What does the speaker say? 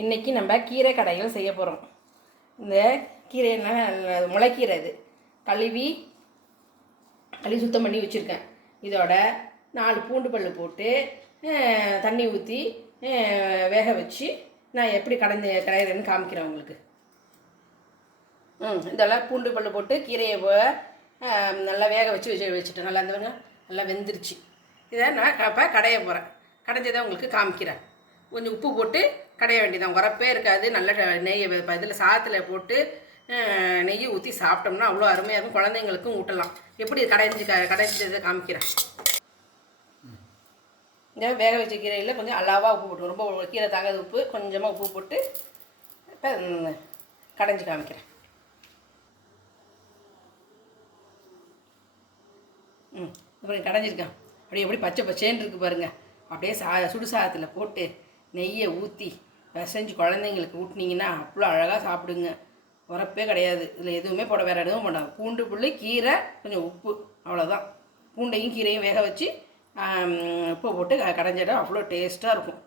இன்றைக்கி நம்ம கீரை கடைகள் செய்ய போகிறோம். இந்த கீரை என்ன முளைக்கீரை, இது கழுவி சுத்தம் பண்ணி வச்சுருக்கேன். இதோட 4 பூண்டு பல் போட்டு தண்ணி ஊற்றி வேக வச்சு நான் எப்படி கடையிறேன்னு காமிக்கிறேன் உங்களுக்கு. இதெல்லாம் பூண்டு பல் போட்டு கீரையை நல்லா வேக வச்சுட்டேன். நல்லா வெந்துருச்சு. இதை நான் இப்போ கடைய போகிறேன். கடைஞ்சதை உங்களுக்கு காமிக்கிறேன். கொஞ்சம் உப்பு போட்டு கடைய வேண்டியதான். உரப்பே இருக்காது. நல்ல நெய் இதில் சாதத்தில் போட்டு நெய் ஊற்றி சாப்பிட்டோம்னா அவ்வளோ அருமையாக இருக்கும். குழந்தைங்களுக்கும் ஊட்டலாம். எப்படி கடைஞ்சதை காமிக்கிறேன். இந்த வேக வச்ச கீரையில் கொஞ்சம் அளவாக உப்பு போட்டு, ரொம்ப கீரை தாங்காத உப்பு, கொஞ்சமாக உப்பு போட்டு இப்போ கடைஞ்சி காமிக்கிறேன். அப்புறம் கடைஞ்சிருக்கேன். அப்படியே எப்படி பச்சை பச்சேன்னு இருக்குது பாருங்கள். அப்படியே சுடு சாதத்தில் போட்டு நெய்யை ஊற்றி பிசைஞ்சு குழந்தைங்களுக்கு ஊட்டினீங்கன்னா அவ்வளோ அழகாக சாப்பிடுங்க. உரப்பே கிடையாது. இதில் எதுவுமே போட, வேறு எதுவும் போடாது. பூண்டு புல், கீரை, கொஞ்சம் உப்பு, அவ்வளோதான். பூண்டையும் கீரையும் வேக வச்சு உப்பு போட்டு கடைஞ்சிடும். அவ்வளோ டேஸ்ட்டாக இருக்கும்.